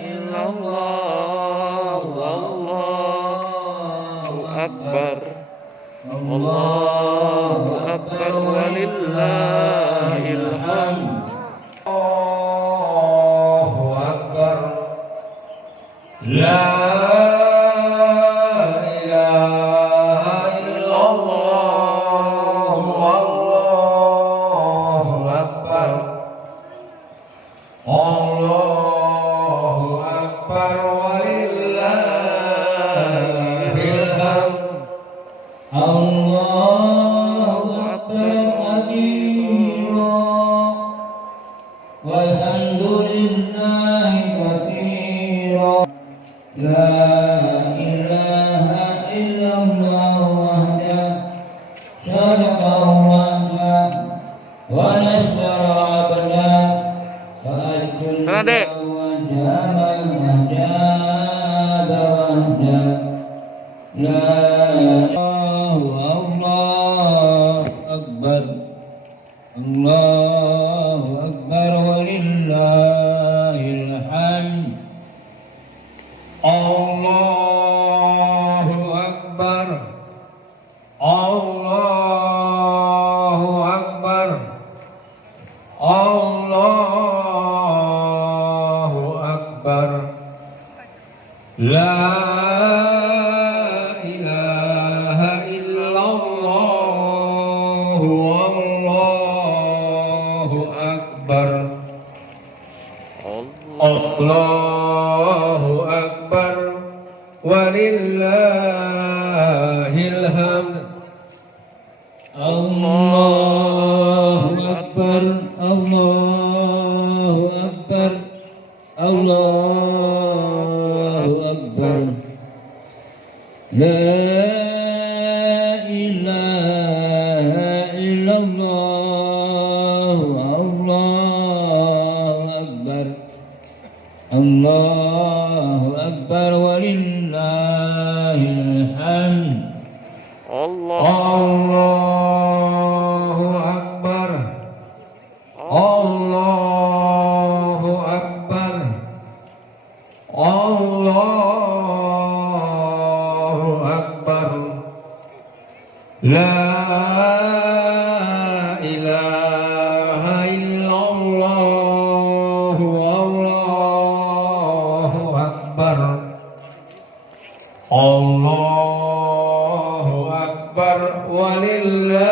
illallah, wallahu akbar, Allahu akbar, walillahil hamd. Allahu akbar, la ilaha illallah, wallahu akbar, Allahu akbar, walillahil hamd. Allahu akbar kabira, walhamdulillahi katsira, la ilaha illallah wahdahu syara'ahu wa nasara abdah wa ajjul Allahu akbar walillahil hamd. Allahu akbar, Allahu akbar, Allahu akbar, la ilaha illallah, wallahu akbar, Allahu akbar, walillahil hamd. Allahu akbar, Allahu akbar, Allahu akbar, la ilaha illallah, Allahu akbar, Allahu akbar, walillahil hamd. Allahu akbar, Allahu akbar, Allahu akbar, la ilaha illallah, wallahu akbar, Allahu akbar, walillahil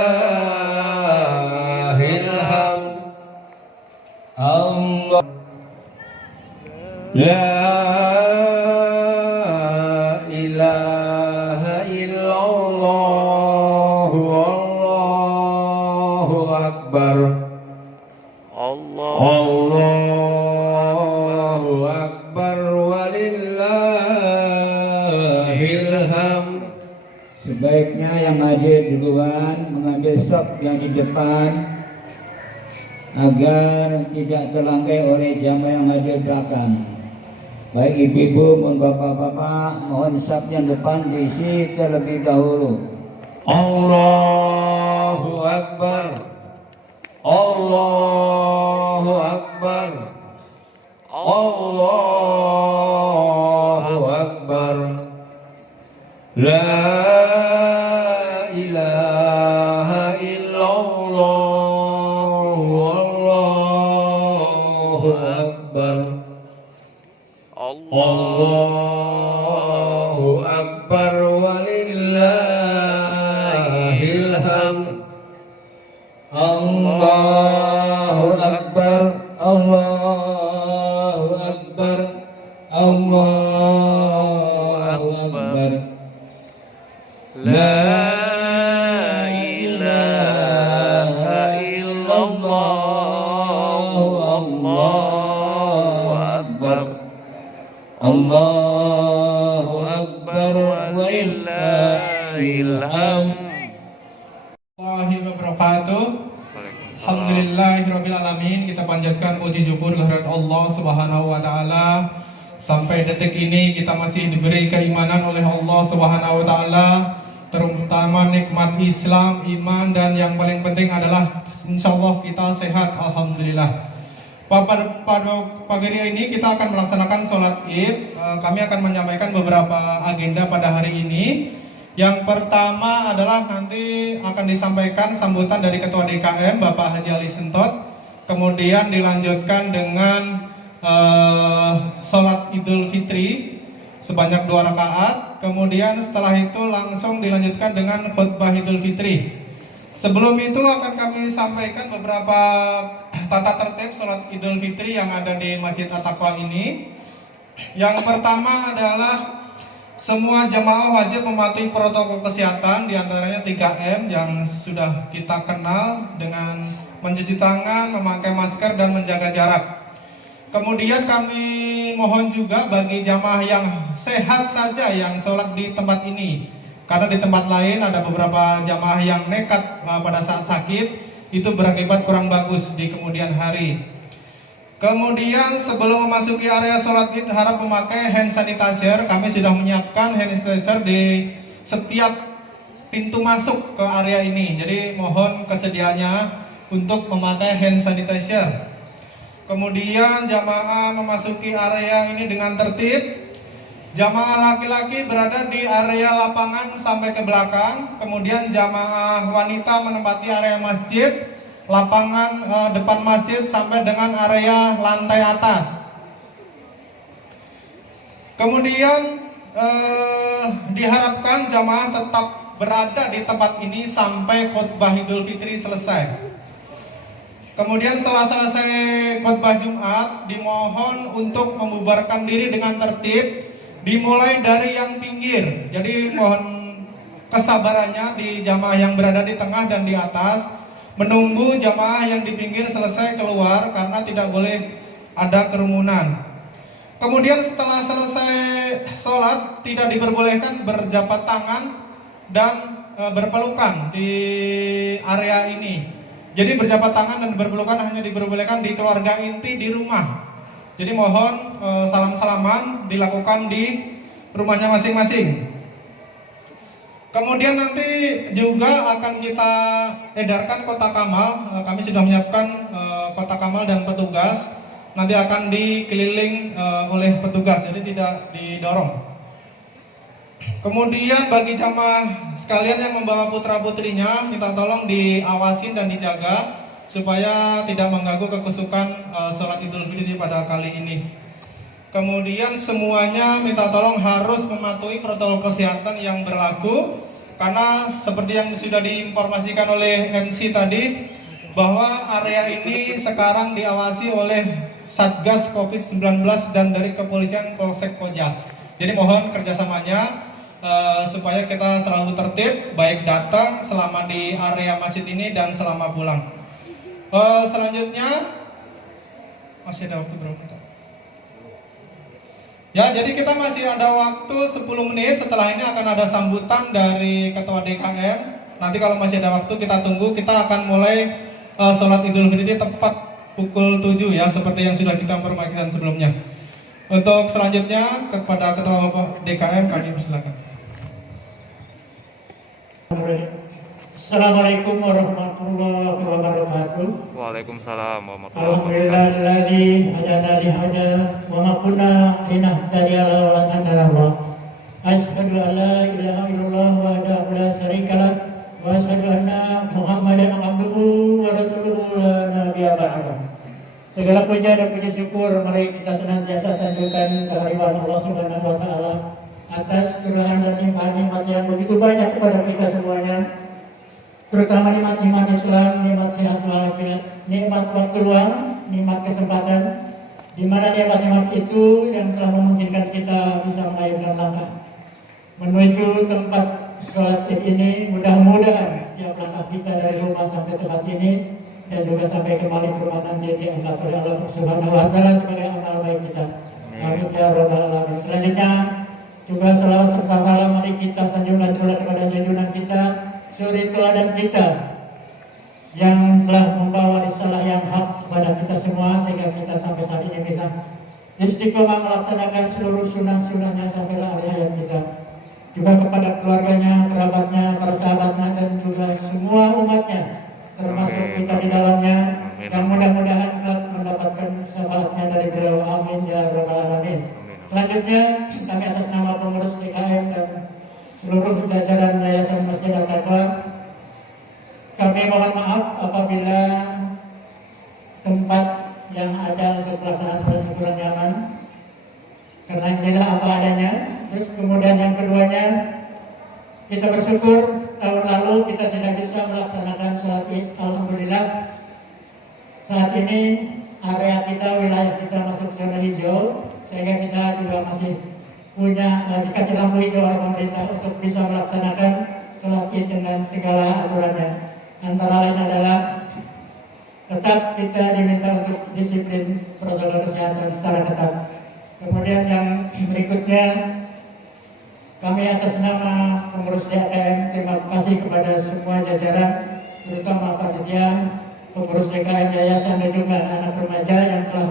hamd. Allah, la ilaha illallah, wallahu akbar, Allahu akbar, walillahil hamd. Sebaiknya yang hadir duluan mengambil saf yang di depan agar tidak terlangkai oleh jamaah yang hadir belakang. Baik ibu-ibu maupun bapak-bapak, mohon saf yang depan diisi terlebih dahulu. Allahu akbar, Allahu akbar, Allahu akbar, la ilaha illallah, wallahu akbar, Allahu akbar, walillahil hamd. Allahu akbar, Allahu akbar, Allahu akbar, la ilaha illallah, Allahu akbar, Allahu akbar, walillahil hamd. Alhamdulillahirabbil alamin. Kita panjatkan puji syukur kehadirat Allah Subhanahu wa taala. Sampai detik ini kita masih diberi keimanan oleh Allah Subhanahu wa taala, terutama nikmat Islam, iman, dan yang paling penting adalah insyaallah kita sehat, alhamdulillah. Pada pagi hari ini kita akan melaksanakan sholat id. Kami akan menyampaikan beberapa agenda pada hari ini. Yang pertama adalah nanti akan disampaikan sambutan dari Ketua DKM Bapak Haji Ali Sentot. Kemudian dilanjutkan dengan sholat Idul Fitri sebanyak 2 rakaat. Kemudian setelah itu langsung dilanjutkan dengan khutbah Idul Fitri. Sebelum itu akan kami sampaikan beberapa tata tertib sholat Idul Fitri yang ada di Masjid At-Taqwa ini. Yang pertama adalah semua jamaah wajib mematuhi protokol kesehatan, diantaranya 3M yang sudah kita kenal dengan mencuci tangan, memakai masker, dan menjaga jarak. Kemudian kami mohon juga bagi jamaah yang sehat saja yang sholat di tempat ini. Karena di tempat lain ada beberapa jamaah yang nekat pada saat sakit, itu berakibat kurang bagus di kemudian hari. Kemudian sebelum memasuki area sholat id harap memakai hand sanitizer. Kami sudah menyiapkan hand sanitizer di setiap pintu masuk ke area ini. Jadi mohon kesediaannya untuk memakai hand sanitizer. Kemudian jamaah memasuki area ini dengan tertib. Jamaah laki-laki berada di area lapangan sampai ke belakang. Kemudian jamaah wanita menempati area masjid, lapangan depan masjid sampai dengan area lantai atas. Kemudian diharapkan jamaah tetap berada di tempat ini sampai khutbah Idul Fitri selesai. Kemudian setelah selesai khutbah Jumat, dimohon untuk membubarkan diri dengan tertib. Dimulai dari yang pinggir. Jadi mohon kesabarannya di jamaah yang berada di tengah dan di atas, menunggu jamaah yang di pinggir selesai keluar karena tidak boleh ada kerumunan. Kemudian setelah selesai sholat tidak diperbolehkan berjabat tangan dan berpelukan di area ini. Jadi berjabat tangan dan berpelukan hanya diperbolehkan di keluarga inti di rumah. Jadi mohon salam-salaman dilakukan di rumahnya masing-masing. Kemudian nanti juga akan kita edarkan kotak amal. Kami sudah menyiapkan kotak amal dan petugas. Nanti akan dikeliling oleh petugas, jadi tidak didorong. Kemudian bagi jamaah sekalian yang membawa putra-putrinya, minta tolong diawasin dan dijaga supaya tidak mengganggu kekusukan sholat Idul Fitri pada kali ini. Kemudian semuanya minta tolong harus mematuhi protokol kesehatan yang berlaku, karena seperti yang sudah diinformasikan oleh MC tadi, bahwa area ini sekarang diawasi oleh Satgas COVID-19 dan dari Kepolisian Polsek Koja. Jadi mohon kerjasamanya supaya kita selalu tertib, baik datang selama di area masjid ini dan selama pulang. Selanjutnya masih ada waktu berapa menit? Ya, jadi kita masih ada waktu 10 menit. Setelah ini akan ada sambutan dari Ketua DKM. Nanti kalau masih ada waktu kita tunggu. Kita akan mulai sholat Idul Fitri tepat pukul 7 ya, seperti yang sudah kita informasikan sebelumnya. Untuk selanjutnya kepada Ketua DKM kami persilakan. Assalamualaikum warahmatullahi wabarakatuh. Waalaikumsalam warahmatullahi Alhamdulillahilladzi hadana li hada wa ma kunna linahtadiya laula an Allah. Asyhadu an la ilaha illallah wahdahu la syarika lah wa asyhadu anna Muhammadan abduhu wa rasuluhu la nabiyya ba'dahu. Segala puja dan puji syukur mari kita senantiasa sanjungkan kehadiran Allah Subhanahu wa taala atas curahan dan nikmat-nikmat yang begitu banyak kepada kita semuanya. Terutama nikmat-nikmat Islam, nikmat sehat walafiat, nikmat waktu luang, nikmat kesempatan, di mana nikmat-nikmat itu yang telah memungkinkan kita bisa melahirkan langkah menuju tempat sholat id ini. Mudah-mudahan setiap langkah kita dari rumah sampai tempat ini dan juga sampai kembali ke rumah nanti diangkat oleh Allah Subhanahu wa taala sebagai amal baik kita. Amin ya rabbal alamin. Selanjutnya juga salawat serta salam mari kita sanjungkan pula kepada junjungan kita, suri teladan kita yang telah membawa risalah yang hak kepada kita semua sehingga kita sampai saat ini bisa istiqomah melaksanakan seluruh sunnah-sunnahnya sampai akhir hayat kita. Juga kepada keluarganya, kerabatnya, para sahabatnya dan juga semua umatnya, termasuk kita di dalamnya. yang mudah-mudahan kelak mendapatkan syafaatnya dari beliau. Amin ya rabbal alamin. Selanjutnya kami atas nama pengurus DKM dan seluruh jajaran Yayasan Masjid Al-Taqwa, kami mohon maaf apabila tempat yang ada untuk pelaksanaan salat kurang nyaman, karena inilah apa adanya. Terus kemudian yang keduanya, kita bersyukur tahun lalu kita tidak bisa melaksanakan salat Id. Alhamdulillah saat ini area kita, wilayah kita masuk zona hijau, sehingga kita juga masih punya dikasih lampu hijau oleh pemerintah untuk bisa melaksanakan salat Id dengan segala aturannya. Antara lain adalah tetap kita diminta untuk disiplin protokol kesehatan secara ketat. Kemudian yang berikutnya, kami atas nama pengurus DKM terima kasih kepada semua jajaran, terutama panitia, pengurus DKM Yayasan dan juga anak-anak remaja yang telah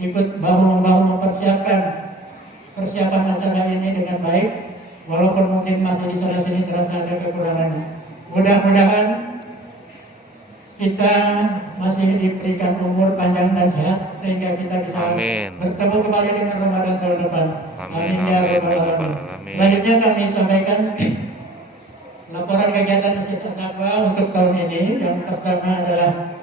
ikut bahu-membahu mempersiapkan persiapan acara ini dengan baik, walaupun mungkin masih di sana sini terasa ada kekurangannya. Mudah-mudahan kita masih diberikan umur panjang dan sehat sehingga kita bisa bertemu kembali dengan Ramadan tahun depan. Amin ya rabbal alamin. Selanjutnya kami sampaikan laporan kegiatan Masjid Al-Taqwa untuk tahun ini. Yang pertama adalah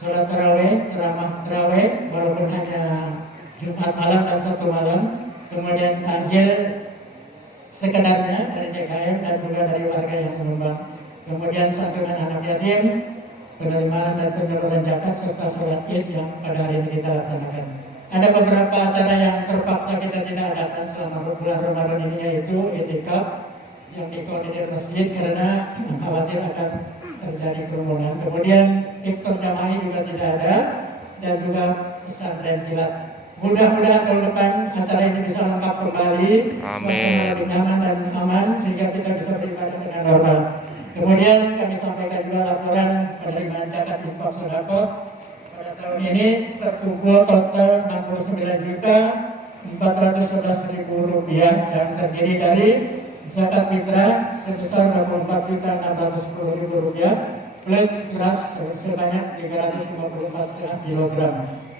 sholat tarawih, ceramah tarawih, walaupun hanya Jumat malam dan Sabtu malam. Kemudian takjil sekedarnya dari DKM dan juga dari warga yang menyumbang. Kemudian santunan anak yatim, penerimaan dan penyaluran zakat serta sholat Id yang pada hari ini kita laksanakan. Ada beberapa acara yang terpaksa kita tidak adakan selama bulan Ramadan ini, yaitu itikaf yang dikoordinir masjid karena khawatir akan terjadi kerumunan. Kemudian iftar jamaah juga tidak ada, dan juga pesantren kilat. Mudah-mudahan tahun depan acara ini bisa lengkap kembali, suasana lebih nyaman dan aman sehingga kita bisa beribadah dengan normal. Kemudian kami sampaikan juga laporan penerimaan zakat infak sedekah pada tahun ini terkumpul total 69.411.000 rupiah yang terdiri dari zakat fitrah sebesar 24.610.000 rupiah plus beras sebanyak 354 kg.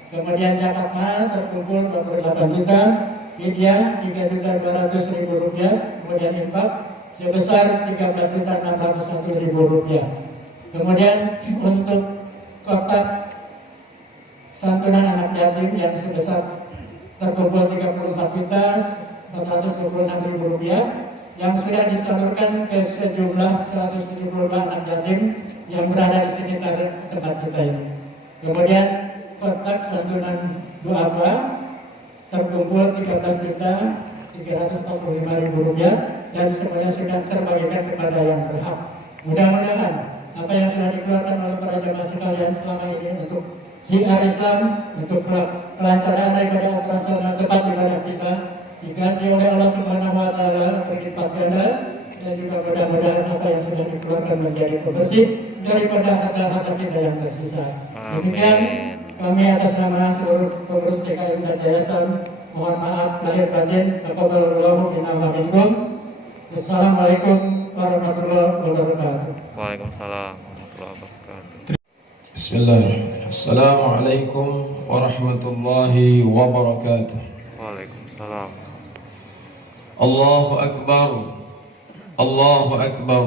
Kemudian zakat mal terkumpul 28 juta, fidyah 3.200.000 rupiah, kemudian infak sebesar 13.601.000 rupiah. Kemudian untuk kotak santunan anak yatim yang sebesar terkumpul 34.426.000 rupiah yang sudah disalurkan ke sejumlah 172 anak yatim yang berada di sekitar tempat kita ini. Kemudian kotak santunan duafa terkumpul 13.345.000 rupiah dan semuanya sudah terbagikan kepada yang berhak. Mudah-mudahan apa yang sudah dikeluarkan oleh para jemaah sekalian selama ini untuk syiar Islam, untuk kelancaran daripada operasional tempat ibadah kita diganti oleh Allah Subhanahu wa taala berlipat ganda, dan juga mudah-mudahan apa yang sudah dikeluarkan menjadi pembersih daripada harta-harta kita yang tersisa. Demikian kami atas nama seluruh pengurus DKM dan Yayasan mohon maaf lahir batin. Taqabbalallahu minna wa minkum. Assalamualaikum warahmatullahi wabarakatuh. Waalaikumsalam warahmatullahi wabarakatuh. Bismillahirrahmanirrahim. Assalamualaikum warahmatullahi wabarakatuh. Waalaikumsalam. Allahu Akbar. Allahu Akbar.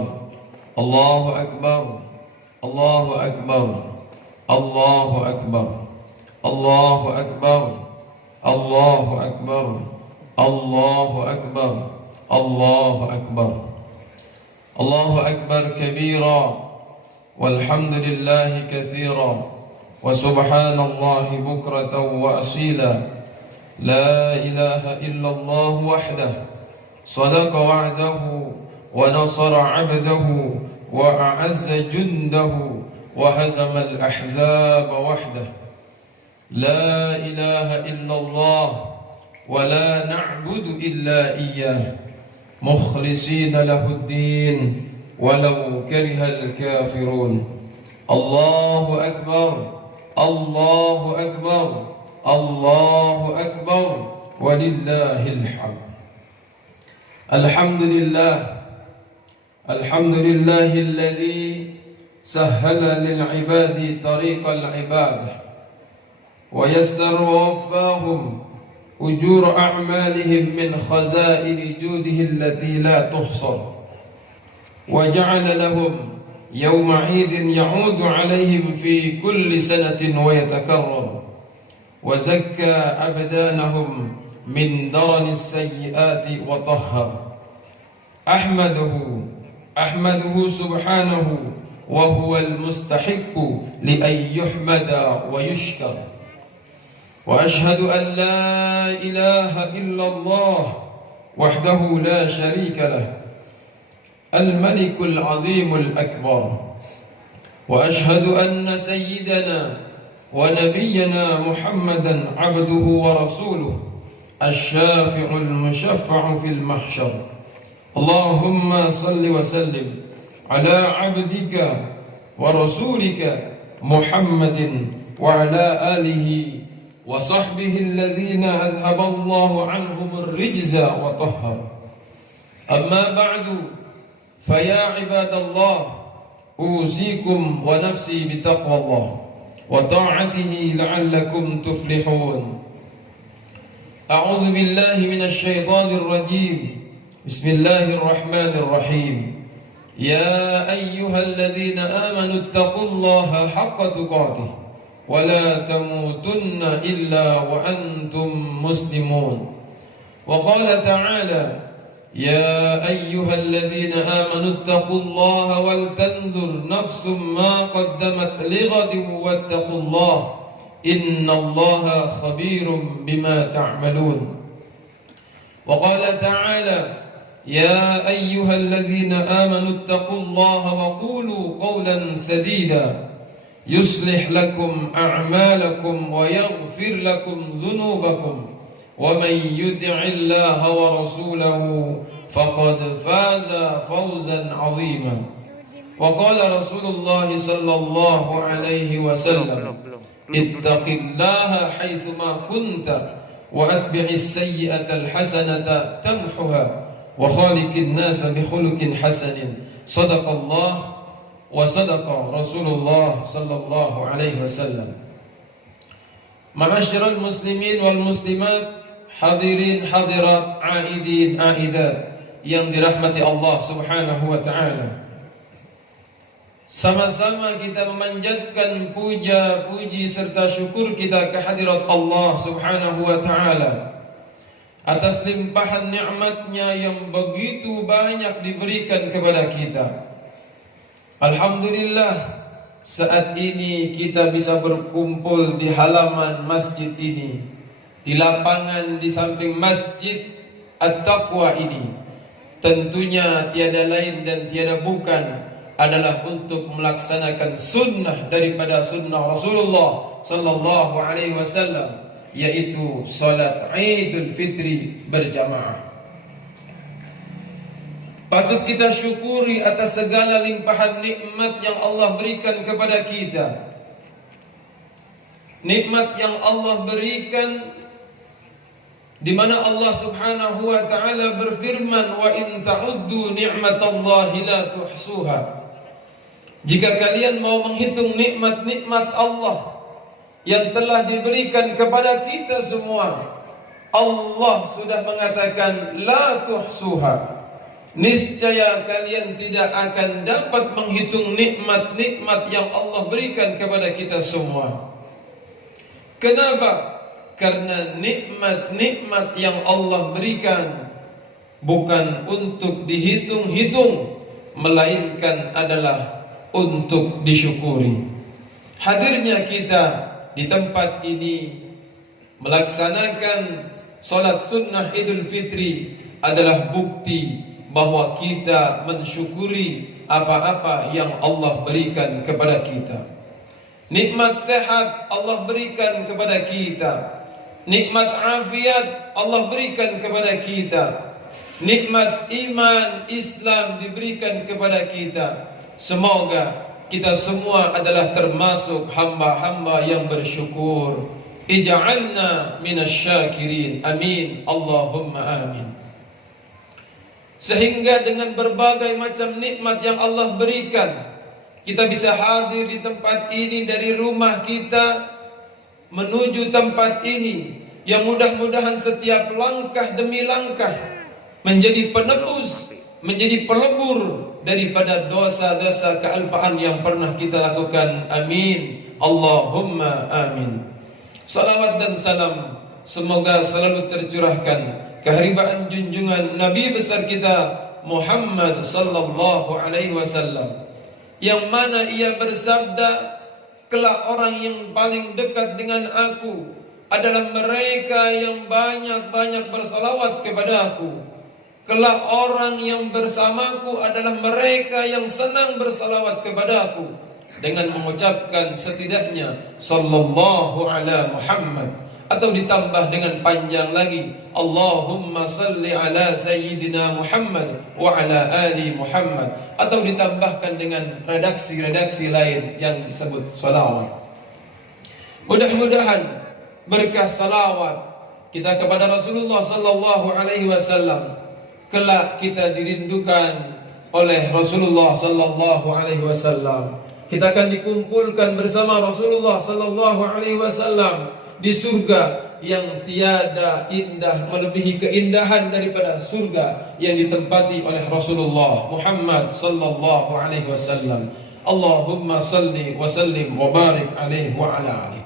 Allahu Akbar. Allahu Akbar. Allahu Akbar. Allahu Akbar. Allahu Akbar. Allahu Akbar. Allahu Akbar. Allahu Akbar kabira. والحمد لله كثيرا وسبحان الله بكرة وأصيلا لا إله إلا الله وحده صدق وعده ونصر عبده وأعز جنده وهزم الأحزاب وحده لا إله إلا الله ولا نعبد إلا إياه مخلصين له الدين ولو كره الكافرون الله أكبر الله أكبر الله أكبر ولله الحمد الحمد لله الذي سهل للعباد طريق العبادة ويسر ووفاهم أجور أعمالهم من خزائن جوده التي لا تحصر وجعل لهم يوم عيد يعود عليهم في كل سنة ويتكرر وزكى أبدانهم من درن السيئات وطهر. أحمده سبحانه وهو المستحق لأن يحمد ويشكر. وأشهد أن لا إله إلا الله وحده لا شريك له الملك العظيم الأكبر. وأشهد أن سيدنا ونبينا محمدا عبده ورسوله الشافع المشفع في المحشر. اللهم صل وسلم على عبدك ورسولك محمد وعلى آله وصحبه الذين أذهب الله عنهم الرجز وطهر. أما بعد فيا عباد الله أوصيكم ونفسي بتقوى الله وطاعته لعلكم تفلحون. أعوذ بالله من الشيطان الرجيم. بسم الله الرحمن الرحيم. يا أيها الذين آمنوا اتقوا الله حق تقاته ولا تموتن إلا وأنتم مسلمون. وقال تعالى يا أيها الذين آمنوا اتقوا الله ولتنظر نفس ما قدمت لغد واتقوا الله إن الله خبير بما تعملون. وقال تعالى يا أيها الذين آمنوا اتقوا الله وقولوا قولا سديدا يصلح لكم أعمالكم ويغفر لكم ذنوبكم ومن يطع الله ورسوله فقد فاز فوزا عظيما. وقال رسول الله صلى الله عليه وسلم اتق الله حيثما كنت وأتبع السيئة الحسنة تمحها وخالق الناس بخلق حسن. صدق الله وصدق رسول الله صلى الله عليه وسلم. Ma'asyiral muslimin wal muslimat, hadirin hadirat, aidin aidat yang dirahmati Allah Subhanahu wa taala. Sama-sama kita memanjatkan puja-puji serta syukur kita kehadirat Allah Subhanahu wa taala atas limpahan nikmat-Nya yang begitu banyak diberikan kepada kita. Alhamdulillah, saat ini kita bisa berkumpul di halaman masjid ini, di lapangan di samping Masjid At-Taqwa ini. Tentunya tiada lain dan tiada bukan adalah untuk melaksanakan sunnah daripada sunnah Rasulullah sallallahu alaihi wasallam, yaitu salat Idul Fitri berjamaah. Patut kita syukuri atas segala limpahan nikmat yang Allah berikan kepada kita. Nikmat yang Allah berikan di mana Allah Subhanahu wa taala berfirman, wa in ta'uddu ni'matallahi la tuhsuha. Jika kalian mau menghitung nikmat-nikmat Allah yang telah diberikan kepada kita semua, Allah sudah mengatakan la tuhsuha. Niscaya kalian tidak akan dapat menghitung nikmat-nikmat yang Allah berikan kepada kita semua. Kenapa? Karena nikmat-nikmat yang Allah berikan bukan untuk dihitung-hitung, melainkan adalah untuk disyukuri. Hadirnya kita di tempat ini melaksanakan salat sunnah Idul Fitri adalah bukti bahwa kita mensyukuri apa-apa yang Allah berikan kepada kita. Nikmat sehat Allah berikan kepada kita. Nikmat afiat Allah berikan kepada kita. Nikmat iman Islam diberikan kepada kita. Semoga kita semua adalah termasuk hamba-hamba yang bersyukur. Ij'alna minasyakirin. Amin. Allahumma amin. Sehingga dengan berbagai macam nikmat yang Allah berikan, kita bisa hadir di tempat ini dari rumah kita menuju tempat ini, yang mudah-mudahan setiap langkah demi langkah menjadi penebus, menjadi pelebur daripada dosa-dosa kealpaan yang pernah kita lakukan. Amin, Allahumma amin. Salawat dan salam semoga selalu tercurahkan keharibaan junjungan Nabi besar kita Muhammad sallallahu alaihi wasallam, yang mana ia bersabda, kelak orang yang paling dekat dengan aku adalah mereka yang banyak-banyak bersalawat kepada aku. Kelak orang yang bersamaku adalah mereka yang senang bersalawat kepada aku dengan mengucapkan setidaknya sallallahu ala Muhammad, atau ditambah dengan panjang lagi Allahumma salli ala sayyidina Muhammad wa ala ali Muhammad, atau ditambahkan dengan redaksi-redaksi lain yang disebut salawat. Mudah-mudahan berkah salawat kita kepada Rasulullah sallallahu alaihi wasallam, kelak kita dirindukan oleh Rasulullah sallallahu alaihi wasallam. Kita akan dikumpulkan bersama Rasulullah sallallahu alaihi wasallam di surga yang tiada indah melebihi keindahan daripada surga yang ditempati oleh Rasulullah Muhammad sallallahu alaihi wasallam. Allahumma salli wa sallim wa barik alaihi wa ala alihi.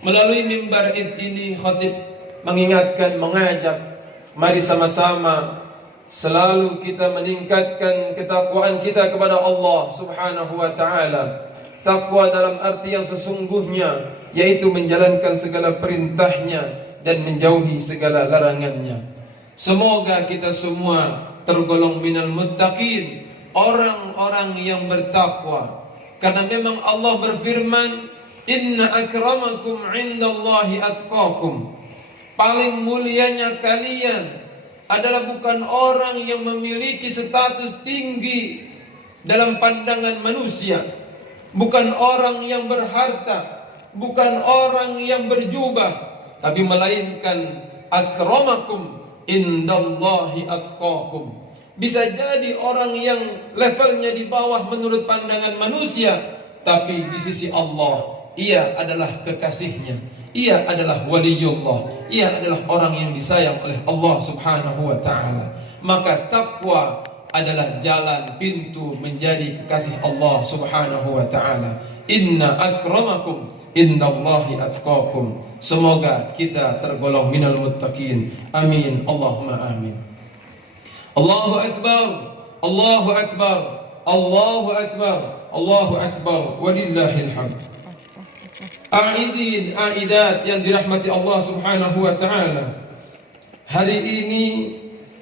Melalui mimbar Id ini khatib mengingatkan, mengajak, mari sama-sama selalu kita meningkatkan ketakwaan kita kepada Allah Subhanahu wa taala. Takwa dalam arti yang sesungguhnya, yaitu menjalankan segala perintahnya dan menjauhi segala larangannya. Semoga kita semua tergolong minal muttaqin, orang-orang yang bertakwa. Karena memang Allah berfirman, inna akramakum indallahi atqakum. Paling mulianya kalian adalah bukan orang yang memiliki status tinggi dalam pandangan manusia, bukan orang yang berharta, bukan orang yang berjubah, tapi melainkan akramakum indallahi atqakum. Bisa jadi orang yang levelnya di bawah menurut pandangan manusia, tapi di sisi Allah ia adalah kekasihnya, ia adalah waliullah, ia adalah orang yang disayang oleh Allah Subhanahu wa taala. Maka takwa adalah jalan pintu menjadi kekasih Allah Subhanahu wa taala. Inna akramakum indallahi atqakum. Semoga kita tergolong minal muttaqin. Amin, Allahumma amin. Allahu akbar, Allahu akbar, Allahu akbar, Allahu akbar, walillahil hamd. A'idin, aidat yang dirahmati Allah Subhanahu wa taala. Hari ini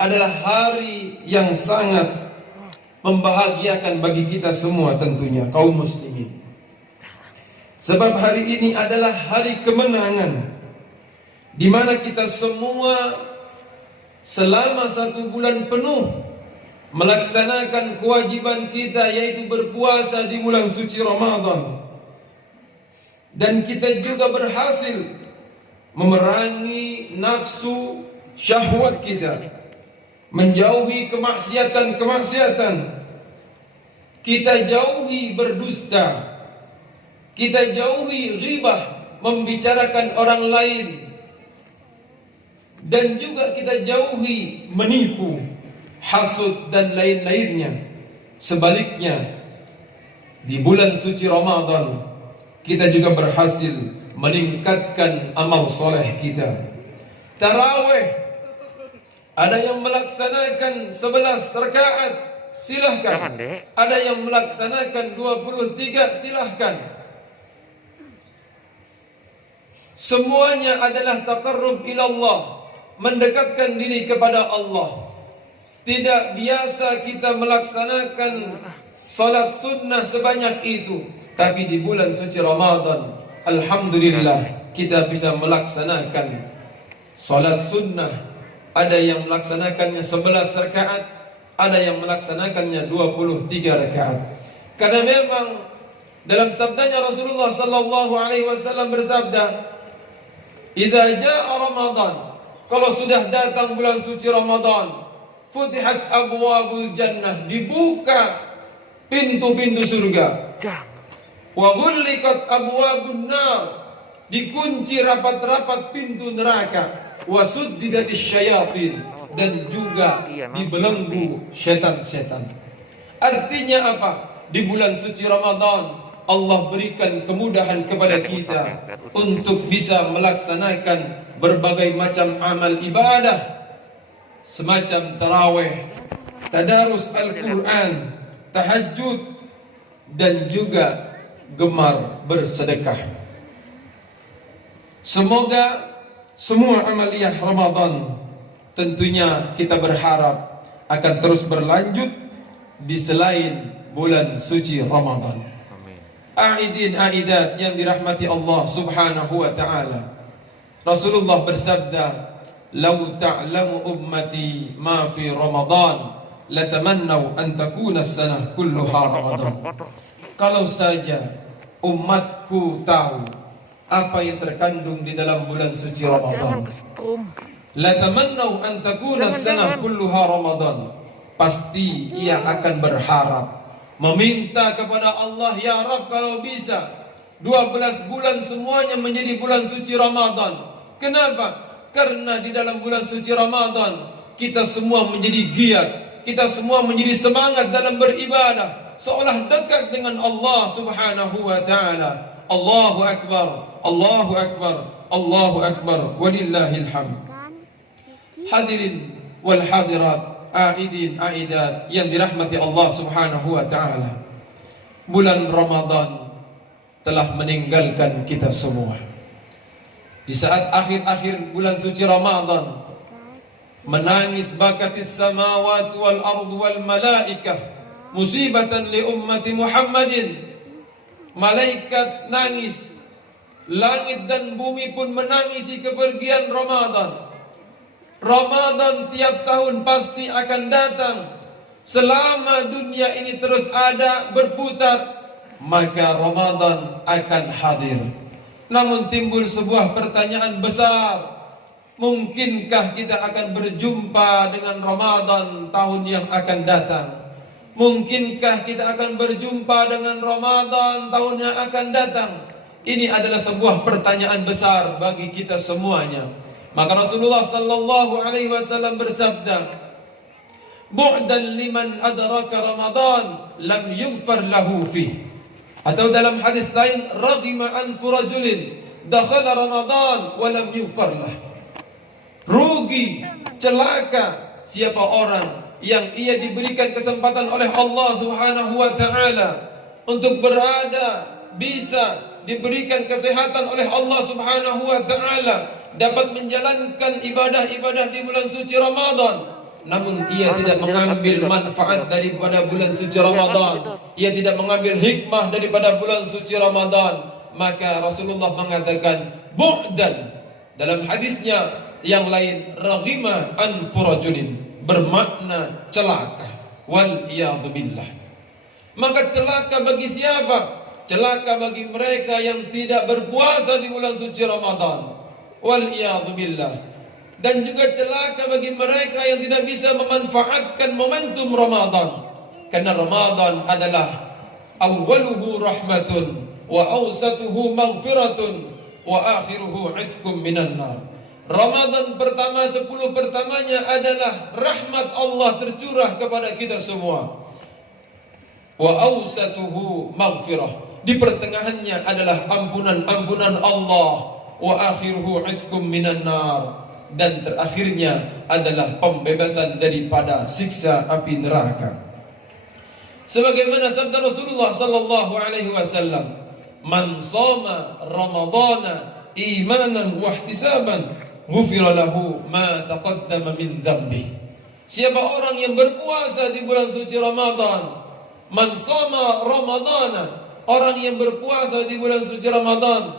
adalah hari yang sangat membahagiakan bagi kita semua, tentunya kaum muslimin. Sebab hari ini adalah hari kemenangan, di mana kita semua selama 1 bulan penuh melaksanakan kewajiban kita, yaitu berpuasa di bulan suci Ramadan. Dan kita juga berhasil memerangi nafsu syahwat kita, menjauhi kemaksiatan-kemaksiatan. Kita jauhi berdusta, kita jauhi ghibah, membicarakan orang lain, dan juga kita jauhi menipu, hasud dan lain-lainnya. Sebaliknya, di bulan suci Ramadan kita juga berhasil meningkatkan amal soleh kita. Tarawih, ada yang melaksanakan 11 rakaat, silahkan. Ada yang melaksanakan 23, silahkan. Semuanya adalah taqarrub ilallah, mendekatkan diri kepada Allah. Tidak biasa kita melaksanakan salat sunnah sebanyak itu, tapi di bulan suci Ramadan, alhamdulillah, kita bisa melaksanakan salat sunnah. Ada yang melaksanakannya 11 rakaat, ada yang melaksanakannya 23 rakaat. Karena memang dalam sabdanya Rasulullah sallallahu alaihi wasallam bersabda, "Idza jaa Ramadan," kalau sudah datang bulan suci Ramadan, "futihat abwabul jannah," dibuka pintu-pintu surga. Wa ghulliqat abwabun nar, dikunci rapat-rapat pintu neraka. Wa suddidatis syayatin, dan juga dibelenggu setan-setan. Artinya apa? Di bulan suci Ramadan Allah berikan kemudahan kepada kita untuk bisa melaksanakan berbagai macam amal ibadah, semacam tarawih, tadarus Al-Quran, tahajud, dan juga gemar bersedekah. Semoga semua amaliyah Ramadan tentunya kita berharap akan terus berlanjut di selain bulan suci Ramadan. Aidin aidat yang dirahmati Allah Subhanahu wa taala. Rasulullah bersabda, "Lau ta'lamu ummati ma fi Ramadan, latamannaw an takuna as-sanah kulluha Ramadan." Kalau saja umatku tahu apa yang terkandung di dalam bulan suci Ramadan, latamannaw an takuna as-sanah kulluha Ramadan, pasti ia akan berharap, meminta kepada Allah, ya Rabb, kalau bisa 12 bulan semuanya menjadi bulan suci Ramadan. Kenapa? Karena di dalam bulan suci Ramadan kita semua menjadi giat, kita semua menjadi semangat dalam beribadah, seolah dekat dengan Allah Subhanahu wa taala. Allahu akbar, Allahu akbar, Allahu akbar, walillahil hamd. Hadirin wal hadirat, aidin aidat yang dirahmati Allah Subhanahu wa taala. Bulan Ramadan telah meninggalkan kita semua. Di saat akhir-akhir bulan suci Ramadan, menangis bakatis samawati wal ardu wal malaikah musibatan li ummati Muhammadin. Malaikat nangis, langit dan bumi pun menangisi kepergian Ramadan. Ramadan tiap tahun pasti akan datang. Selama dunia ini terus ada, berputar, maka Ramadan akan hadir. Namun timbul sebuah pertanyaan besar, mungkinkah kita akan berjumpa dengan Ramadan tahun yang akan datang? Mungkinkah kita akan berjumpa dengan Ramadan tahun yang akan datang? Ini adalah sebuah pertanyaan besar bagi kita semuanya. Maka Rasulullah sallallahu alaihi wasallam bersabda, "Bu'dan liman adraka Ramadan lam yughfar lahu fi." Atau dalam hadis lain, "Raghima anfu rajulin dakhala Ramadan wa lam yughfar lah." Rugi, celaka siapa orang yang ia diberikan kesempatan oleh Allah Subhanahu wa taala untuk berada, bisa diberikan kesehatan oleh Allah Subhanahu wa taala, dapat menjalankan ibadah-ibadah di bulan suci Ramadan, namun ia tidak mengambil manfaat daripada bulan suci Ramadan, ia tidak mengambil hikmah daripada bulan suci Ramadan, maka Rasulullah mengatakan bu'dan. Dalam hadisnya yang lain, raghima an furajulin, bermakna celaka, wal iyadzubillah. Maka celaka bagi siapa? Celaka bagi mereka yang tidak berpuasa di bulan suci Ramadan, wal iyadzubillah. Dan juga celaka bagi mereka yang tidak bisa memanfaatkan momentum Ramadan. Karena Ramadan adalah awwaluhu rahmatun, wa awsatuhu maghfiratun, wa akhiruhu itqum minan nar. Ramadan pertama, 10 pertamanya adalah rahmat Allah tercurah kepada kita semua. Wa awsatuhu maghfirah, di pertengahannya adalah ampunan Allah. Wa akhiruhu itqum minan nar, dan terakhirnya adalah pembebasan daripada siksa api neraka. Sebagaimana sabda Rasulullah sallallahu alaihi wasallam, "Man shoma Ramadana imanan wa ihtisaban, ghufira lahu ma taqaddama min dhanbi." Siapa orang yang berpuasa di bulan suci Ramadan, man shoma Ramadana, orang yang berpuasa di bulan suci Ramadan,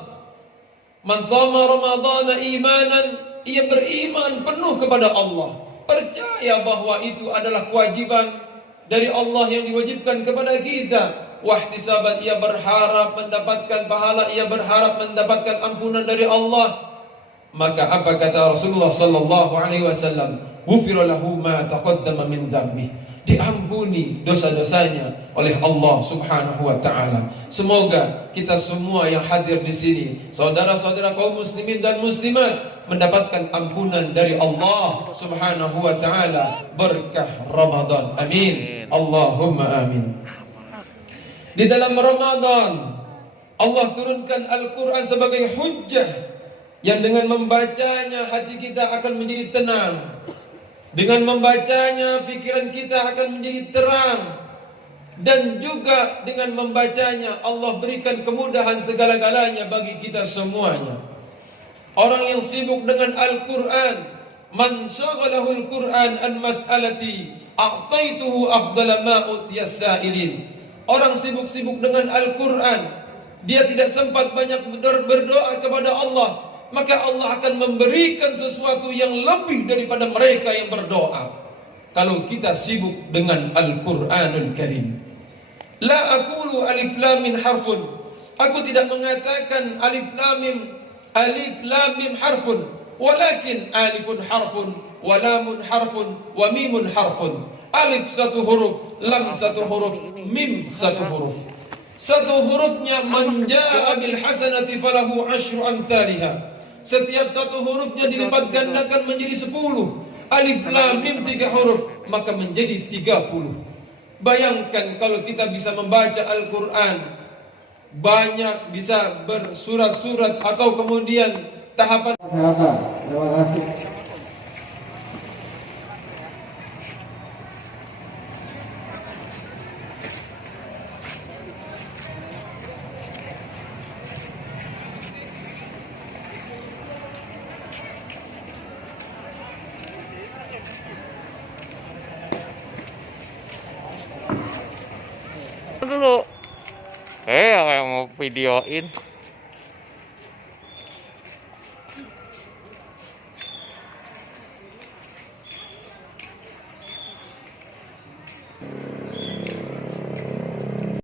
man shoma Ramadana imanan, ia beriman penuh kepada Allah, percaya bahwa itu adalah kewajiban dari Allah yang diwajibkan kepada kita. Wahtisaban, ia berharap mendapatkan pahala, ia berharap mendapatkan ampunan dari Allah. Maka apa kata Rasulullah sallallahu alaihi wasallam? Ghufira lahu ma taqaddama min dhanbi. diampuni dosa-dosanya oleh Allah Subhanahu wa taala. Semoga kita semua yang hadir di sini, saudara-saudara kaum muslimin dan muslimat, mendapatkan ampunan dari Allah Subhanahu wa taala berkah Ramadan. Amin. Allahumma amin. Di dalam Ramadan Allah turunkan Al-Quran sebagai hujjah yang dengan membacanya hati kita akan menjadi tenang. Dengan membacanya pikiran kita akan menjadi terang. Dan juga dengan membacanya Allah berikan kemudahan segala-galanya bagi kita semuanya. Orang yang sibuk dengan Al-Quran, man syaghalahu Al-Quran an mas'alati a'taituhu afdala ma utiyas sa'ilin. Orang sibuk-sibuk dengan Al-Quran, dia tidak sempat banyak berdoa kepada Allah, maka Allah akan memberikan sesuatu yang lebih daripada mereka yang berdoa. Kalau kita sibuk dengan Al-Quranul Karim. La aqulu alif lam mim harfun. Aku tidak mengatakan alif lam mim harfun, walakin alifun harfun, wa lamun harfun, wa mimun harfun. Alif satu huruf, lam satu huruf, mim satu huruf. Satu hurufnya man jaa bil hasanati falahu asyru amsalihha. Setiap satu hurufnya dilipat gandakan menjadi 10. Alif lam mim 3 huruf, maka menjadi 30. Bayangkan kalau kita bisa membaca Al-Quran, banyak bisa bersurat-surat atau kemudian tahapan. Terima kasih. Dulu. Yang mau videoin.